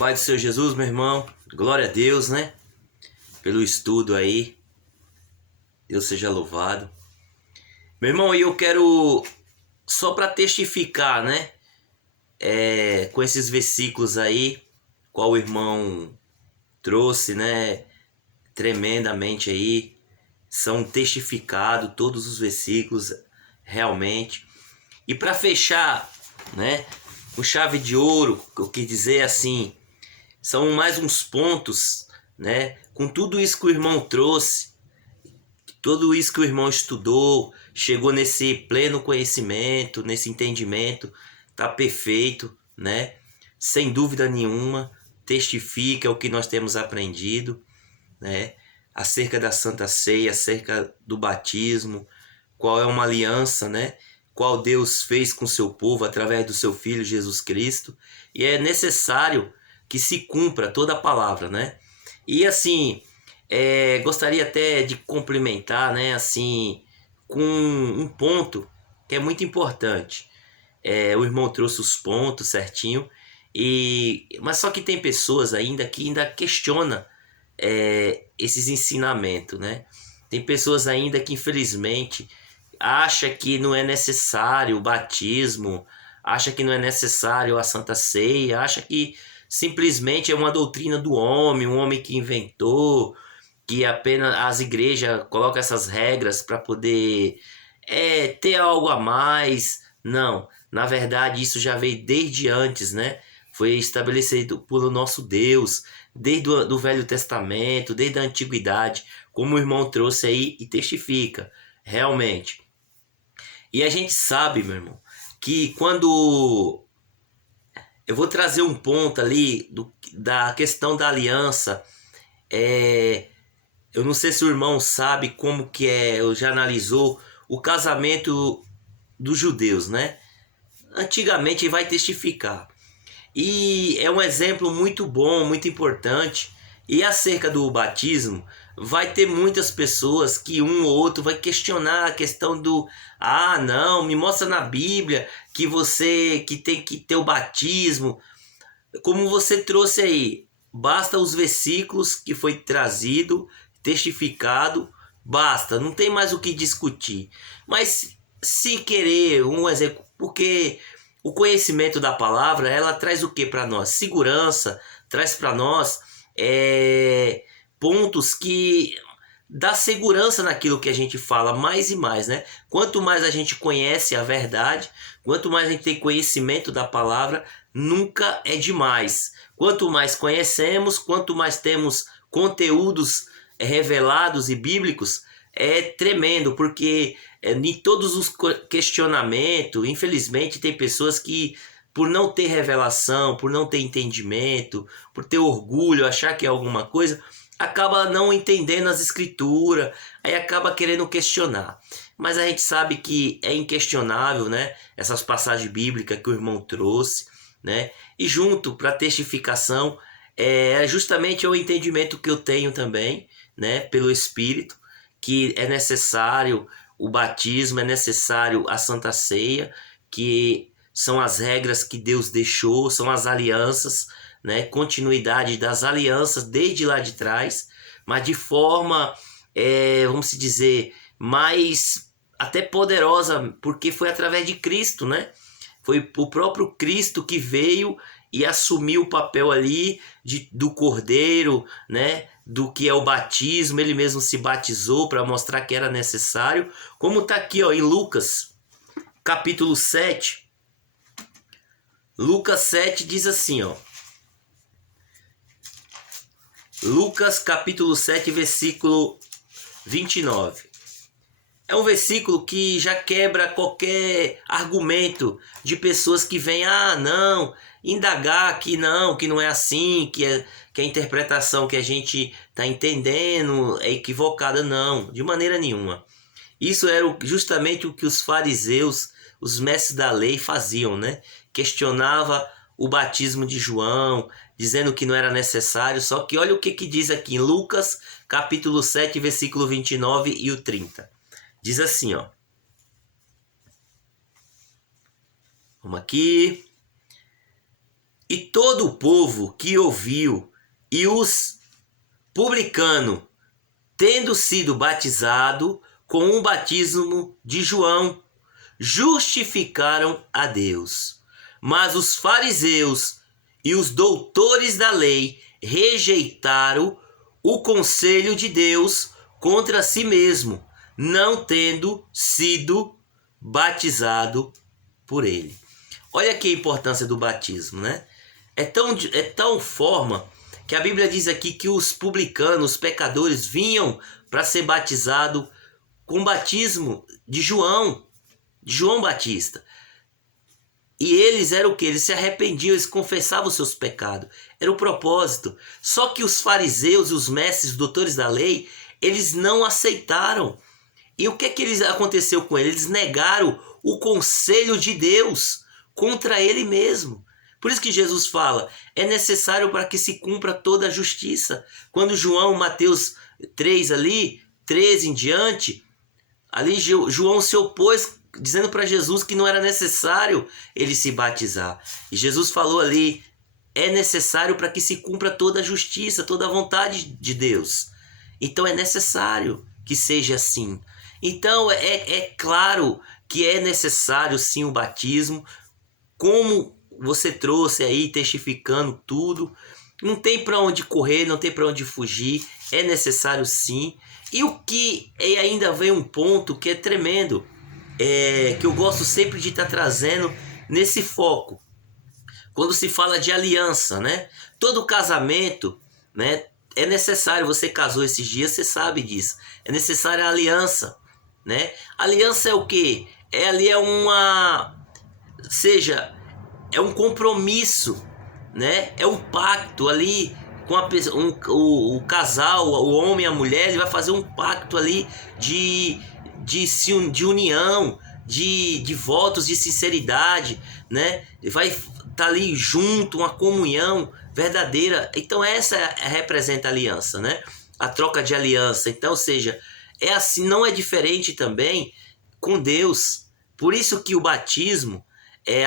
Pai do Senhor Jesus, meu irmão, glória a Deus, né? Pelo estudo aí, Deus seja louvado. Meu irmão, e eu quero, só para testificar, né? Com esses versículos aí, qual o irmão trouxe, né? Tremendamente aí, são testificados todos os versículos, realmente. E para fechar, né? Com chave de ouro, eu quis dizer assim, são mais uns pontos, né? Com tudo isso que o irmão trouxe, tudo isso que o irmão estudou, chegou nesse pleno conhecimento, nesse entendimento, tá perfeito, né? Sem dúvida nenhuma, testifica o que nós temos aprendido, né? Acerca da Santa Ceia, acerca do batismo, qual é uma aliança, né? Qual Deus fez com seu povo através do seu Filho Jesus Cristo. E é necessário que se cumpra toda a palavra, né? E assim, gostaria até de complementar, né? Assim, com um ponto que é muito importante. O irmão trouxe os pontos certinho, mas só que tem pessoas ainda que ainda questiona esses ensinamentos, né? Tem pessoas ainda que infelizmente acha que não é necessário o batismo, acha que não é necessário a Santa Ceia, acha que simplesmente é uma doutrina do homem, um homem que inventou, que apenas as igrejas colocam essas regras para poder ter algo a mais. Não, na verdade isso já veio desde antes, né? Foi estabelecido pelo nosso Deus, desde do Velho Testamento, desde a Antiguidade, como o irmão trouxe aí e testifica, realmente. E a gente sabe, meu irmão, que quando eu vou trazer um ponto ali da questão da aliança, eu não sei se o irmão sabe como que eu já analisou o casamento dos judeus, né? Antigamente ele vai testificar. E é um exemplo muito bom, muito importante. E acerca do batismo, vai ter muitas pessoas que um ou outro vai questionar a questão do não, me mostra na Bíblia que você que tem que ter o batismo. Como você trouxe aí, basta os versículos que foi trazido, testificado, basta, não tem mais o que discutir. Mas se querer um exemplo, porque o conhecimento da palavra, ela traz o que para nós? Segurança, traz para nós pontos que dá segurança naquilo que a gente fala mais e mais, né? Quanto mais a gente conhece a verdade, quanto mais a gente tem conhecimento da palavra, nunca é demais. Quanto mais conhecemos, quanto mais temos conteúdos revelados e bíblicos, é tremendo, porque em todos os questionamentos, infelizmente, tem pessoas que, por não ter revelação, por não ter entendimento, por ter orgulho, achar que é alguma coisa, acaba não entendendo as escrituras, aí acaba querendo questionar. Mas a gente sabe que é inquestionável, né? Essas passagens bíblicas que o irmão trouxe, né? E junto para testificação é justamente o entendimento que eu tenho também, né? Pelo Espírito, que é necessário o batismo, é necessário a Santa Ceia, que são as regras que Deus deixou, são as alianças, né? Continuidade das alianças desde lá de trás, mas de forma, vamos dizer, mais até poderosa, porque foi através de Cristo, né? Foi o próprio Cristo que veio e assumiu o papel ali do Cordeiro, né? Do que é o batismo, ele mesmo se batizou para mostrar que era necessário, como está aqui ó, em Lucas, capítulo 7. Lucas 7 diz assim, ó. Lucas capítulo 7, versículo 29. É um versículo que já quebra qualquer argumento de pessoas que vêm, não, indagar que não é assim, que a interpretação que a gente está entendendo é equivocada. Não, de maneira nenhuma. Isso era justamente o que os fariseus, os mestres da lei faziam, né? Questionava o batismo de João, dizendo que não era necessário, só que olha o que diz aqui em Lucas, capítulo 7, versículo 29 e o 30. Diz assim, ó. Vamos aqui. E todo o povo que ouviu, e os publicanos, tendo sido batizado com um batismo de João, justificaram a Deus. Mas os fariseus e os doutores da lei rejeitaram o conselho de Deus contra si mesmo, não tendo sido batizado por ele. Olha aqui a importância do batismo, né? É tão forma que a Bíblia diz aqui que os publicanos, os pecadores, vinham para ser batizados com o batismo de João Batista. E eles eram o que? Eles se arrependiam, eles confessavam os seus pecados. Era o propósito. Só que os fariseus e os mestres, os doutores da lei, eles não aceitaram. E o que eles aconteceu com eles? Eles negaram o conselho de Deus contra ele mesmo. Por isso que Jesus fala, é necessário para que se cumpra toda a justiça. Quando João, Mateus 3 ali, 13 em diante, ali João se opôs, dizendo para Jesus que não era necessário ele se batizar. E Jesus falou ali, é necessário para que se cumpra toda a justiça, toda a vontade de Deus. Então é necessário que seja assim. Então é claro que é necessário sim o batismo, como você trouxe aí, testificando tudo. Não tem para onde correr, não tem para onde fugir, é necessário sim. E o que ainda vem um ponto que é tremendo, que eu gosto sempre de estar trazendo nesse foco. Quando se fala de aliança, né? Todo casamento, né? É necessário, você casou esses dias, você sabe disso. É necessária a aliança, né? Aliança é o quê? É um compromisso, né? É um pacto ali com o casal, o homem e a mulher, ele vai fazer um pacto ali de união, de votos de sinceridade, né? Ele vai estar ali junto, uma comunhão verdadeira. Então essa representa a aliança, né? A troca de aliança. Então, ou seja, é assim, não é diferente também com Deus. Por isso que o batismo,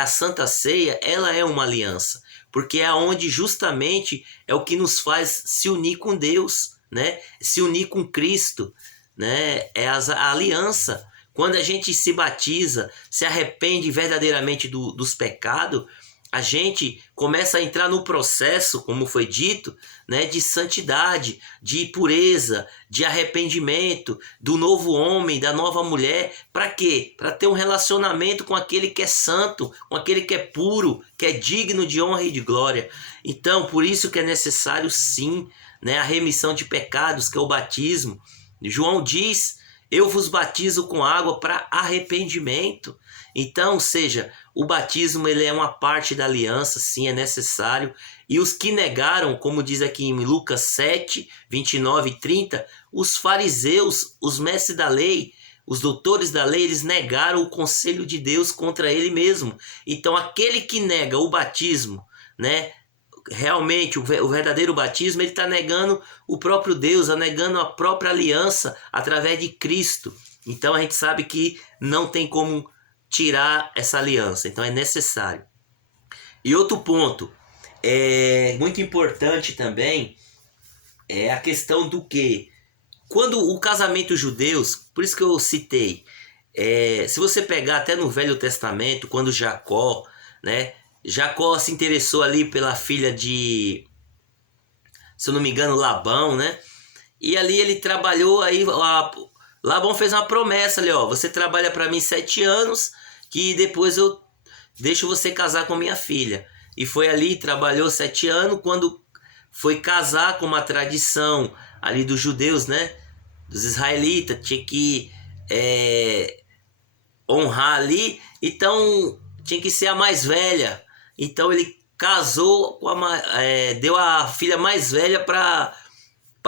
a Santa Ceia, ela é uma aliança, porque é onde justamente é o que nos faz se unir com Deus, né? Se unir com Cristo, né? É a aliança. Quando a gente se batiza, se arrepende verdadeiramente dos pecados, a gente começa a entrar no processo, como foi dito, né, de santidade, de pureza, de arrependimento, do novo homem, da nova mulher. Para quê? Para ter um relacionamento com aquele que é santo, com aquele que é puro, que é digno de honra e de glória. Então, por isso que é necessário sim, né, a remissão de pecados, que é o batismo. João diz, eu vos batizo com água para arrependimento. Então, ou seja, o batismo ele é uma parte da aliança, sim, é necessário. E os que negaram, como diz aqui em Lucas 7, 29 e 30, os fariseus, os mestres da lei, os doutores da lei, eles negaram o conselho de Deus contra ele mesmo. Então, aquele que nega o batismo, né, realmente o verdadeiro batismo, ele está negando o próprio Deus, está negando a própria aliança através de Cristo. Então, a gente sabe que não tem como tirar essa aliança, então é necessário. E outro ponto muito importante também é a questão do que quando o casamento judeus, por isso que eu citei, se você pegar até no Velho Testamento, quando Jacó, né, Jacó se interessou ali pela filha de, se eu não me engano, Labão, né, e ali ele trabalhou, aí Labão fez uma promessa ali, ó, você trabalha para mim 7 anos, que depois eu deixo você casar com minha filha. E foi ali, trabalhou 7 anos, quando foi casar, com uma tradição ali dos judeus, né? Dos israelitas, tinha que honrar ali, então tinha que ser a mais velha. Então ele casou, deu a filha mais velha para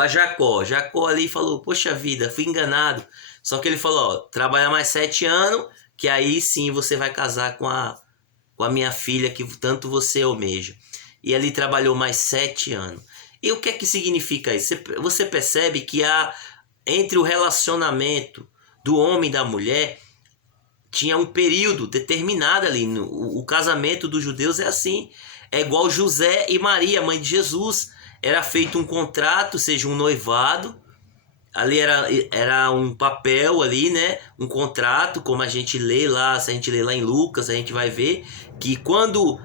Jacó. Jacó ali falou, poxa vida, fui enganado. Só que ele falou, ó, trabalhar mais 7 anos, que aí sim você vai casar com a minha filha que tanto você almeja. E ali trabalhou mais 7 anos. E o que é que significa isso? Você percebe que entre o relacionamento do homem e da mulher, tinha um período determinado ali. O casamento dos judeus é assim. É igual José e Maria, mãe de Jesus. Era feito um contrato, seja um noivado. Ali era um papel ali, né? Um contrato, como a gente lê lá, se a gente lê lá em Lucas, a gente vai ver que quando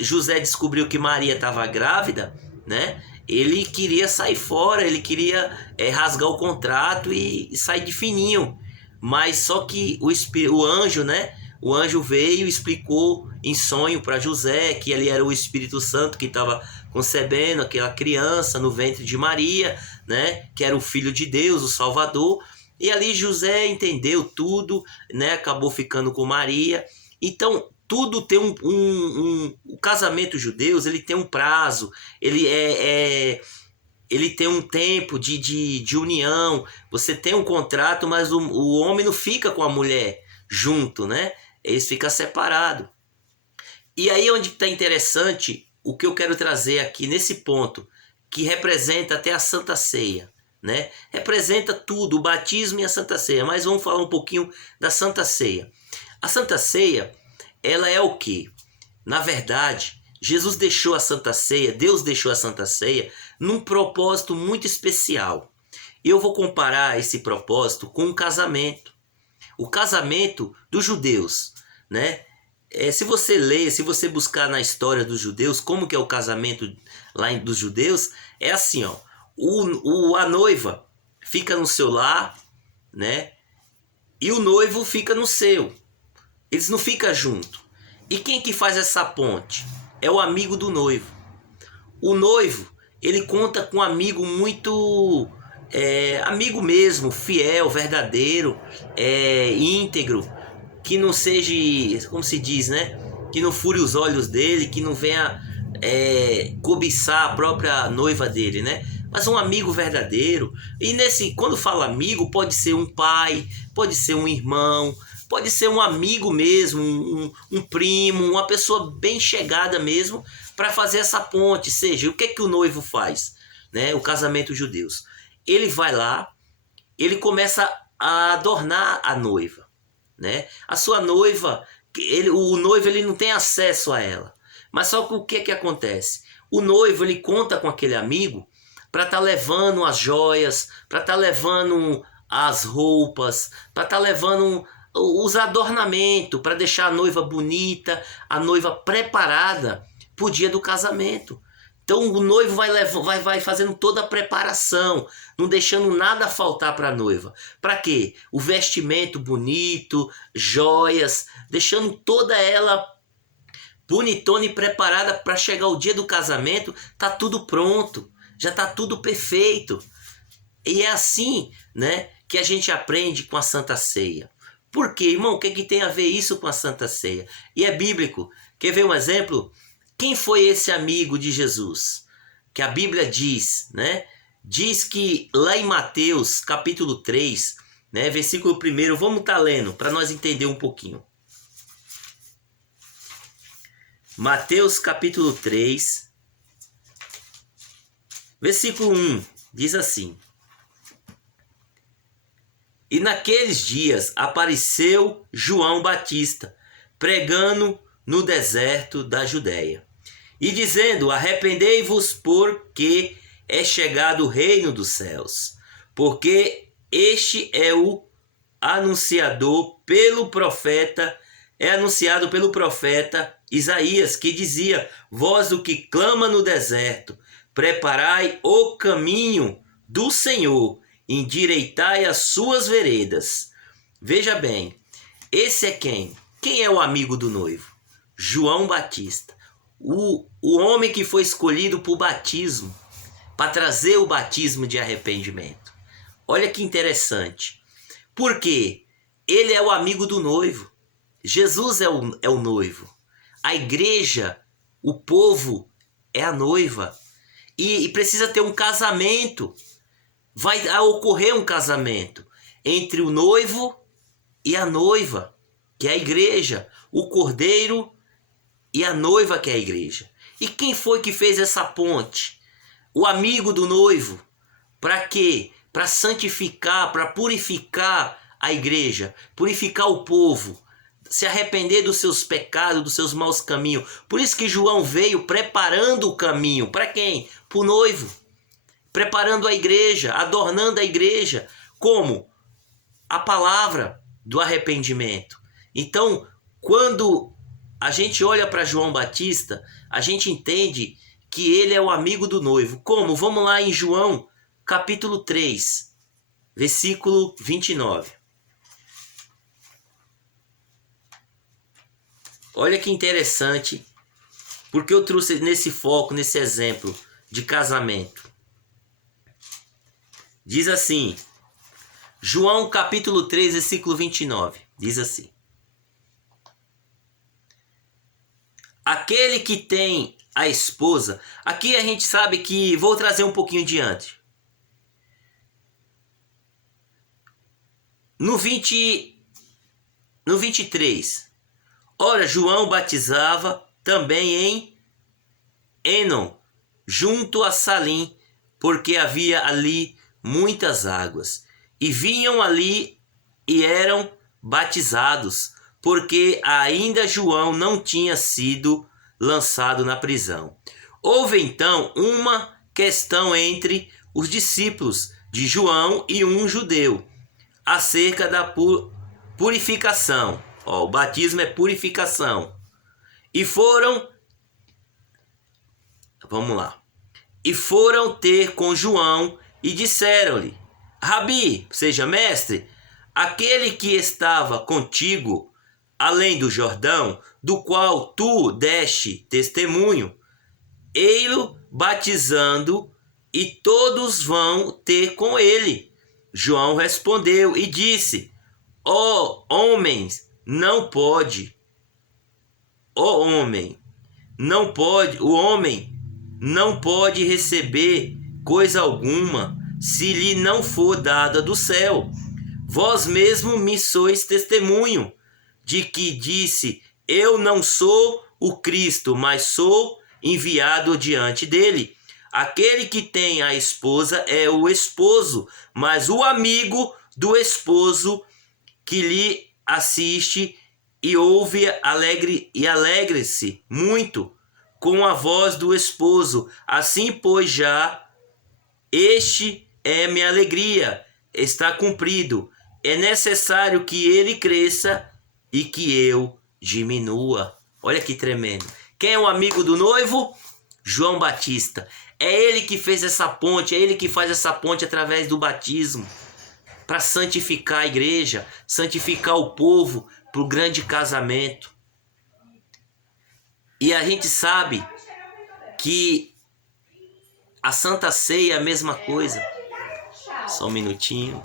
José descobriu que Maria estava grávida, né? Ele queria sair fora, ele queria rasgar o contrato e sair de fininho. Mas só que o anjo, né? O anjo veio e explicou em sonho para José que ali era o Espírito Santo que estava concebendo aquela criança no ventre de Maria, né? Que era o Filho de Deus, o Salvador. E ali José entendeu tudo, né? Acabou ficando com Maria. Então tudo tem o casamento judeu, ele tem um prazo, ele tem um tempo de união. Você tem um contrato, mas o homem não fica com a mulher junto, né? Eles ficam separados. E aí onde está interessante o que eu quero trazer aqui nesse ponto, que representa até a Santa Ceia, né? Representa tudo, o batismo e a Santa Ceia. Mas vamos falar um pouquinho da Santa Ceia. A Santa Ceia, ela é o quê? Na verdade, Jesus deixou a Santa Ceia, Deus deixou a Santa Ceia num propósito muito especial. Eu vou comparar esse propósito com um casamento. O casamento dos judeus, né? Se você ler, se você buscar na história dos judeus, como que é o casamento lá dos judeus, é assim, ó. A noiva fica no seu lar, né? E o noivo fica no seu. Eles não ficam juntos. E quem que faz essa ponte? É o amigo do noivo. O noivo, ele conta com um amigo muito... amigo mesmo, fiel, verdadeiro, íntegro, que não seja, como se diz, né? Que não fure os olhos dele, que não venha cobiçar a própria noiva dele, né? Mas um amigo verdadeiro. E quando fala amigo, pode ser um pai, pode ser um irmão, pode ser um amigo mesmo, um primo, uma pessoa bem chegada mesmo, para fazer essa ponte. Seja, o que o noivo faz, né? O casamento judeus. Ele vai lá, ele começa a adornar a noiva, né? A sua noiva, o noivo ele não tem acesso a ela. Mas só que o que acontece? O noivo ele conta com aquele amigo para estar levando as joias, para estar levando as roupas, para estar levando os adornamentos, para deixar a noiva bonita, a noiva preparada para o dia do casamento. Então o noivo vai fazendo toda a preparação, não deixando nada faltar para a noiva. Para quê? O vestimento bonito, joias, deixando toda ela bonitona e preparada para chegar o dia do casamento, tá tudo pronto, já tá tudo perfeito. E é assim, né, que a gente aprende com a Santa Ceia. Por quê, irmão? O que tem a ver isso com a Santa Ceia? E é bíblico. Quer ver um exemplo? Quem foi esse amigo de Jesus? Que a Bíblia diz, né? Diz que lá em Mateus, capítulo 3, né, versículo 1, vamos estar lendo para nós entender um pouquinho. Mateus, capítulo 3, versículo 1, diz assim: E naqueles dias apareceu João Batista, pregando no deserto da Judéia, e dizendo: Arrependei-vos, porque é chegado o reino dos céus. Porque este é o anunciado pelo profeta Isaías, que dizia: Voz do que clama no deserto, preparai o caminho do Senhor, endireitai as suas veredas. Veja bem, esse é quem? Quem é o amigo do noivo? João Batista, o homem que foi escolhido para o batismo, para trazer o batismo de arrependimento. Olha que interessante. Por quê? Ele é o amigo do noivo. Jesus é o noivo. A igreja, o povo, é a noiva. E precisa ter um casamento. Vai ocorrer um casamento entre o noivo e a noiva, que é a igreja. O cordeiro e a noiva, que é a igreja. E quem foi que fez essa ponte? O amigo do noivo. Para quê? Para santificar, para purificar a igreja, purificar o povo se arrepender dos seus pecados, dos seus maus caminhos. Por isso que João veio preparando o caminho. Para quem? Para o noivo. Preparando a igreja, adornando a igreja. Como? A palavra do arrependimento. Então, quando a gente olha para João Batista, a gente entende que ele é o amigo do noivo. Como? Vamos lá em João, capítulo 3, versículo 29. Olha que interessante, porque eu trouxe nesse foco, nesse exemplo de casamento. Diz assim, João capítulo 3, versículo 29, diz assim: aquele que tem a esposa, aqui a gente sabe que, vou trazer um pouquinho diante. No 23, ora, João batizava também em Enon, junto a Salim, porque havia ali muitas águas. E vinham ali e eram batizados, porque ainda João não tinha sido lançado na prisão. Houve então uma questão entre os discípulos de João e um judeu, acerca da purificação. O batismo é purificação. E foram, vamos lá, e foram ter com João e disseram-lhe: Rabi, seja mestre, aquele que estava contigo, além do Jordão, do qual tu deste testemunho, ei-lo batizando, e todos vão ter com ele. João respondeu e disse: ó homens, não pode. Ó homem, não pode, o homem não pode receber coisa alguma se lhe não for dada do céu. Vós mesmo me sois testemunho de que disse: eu não sou o Cristo, mas sou enviado diante dele. Aquele que tem a esposa é o esposo, mas o amigo do esposo que lhe assiste e ouve alegre-se muito com a voz do esposo. Assim, pois, já este é minha alegria, está cumprido. É necessário que ele cresça e que eu diminua. Olha que tremendo. Quem é o amigo do noivo? João Batista. É ele que fez essa ponte, é ele que faz essa ponte através do batismo, para santificar a igreja, santificar o povo para o grande casamento. E a gente sabe que a Santa Ceia é a mesma coisa. Só um minutinho.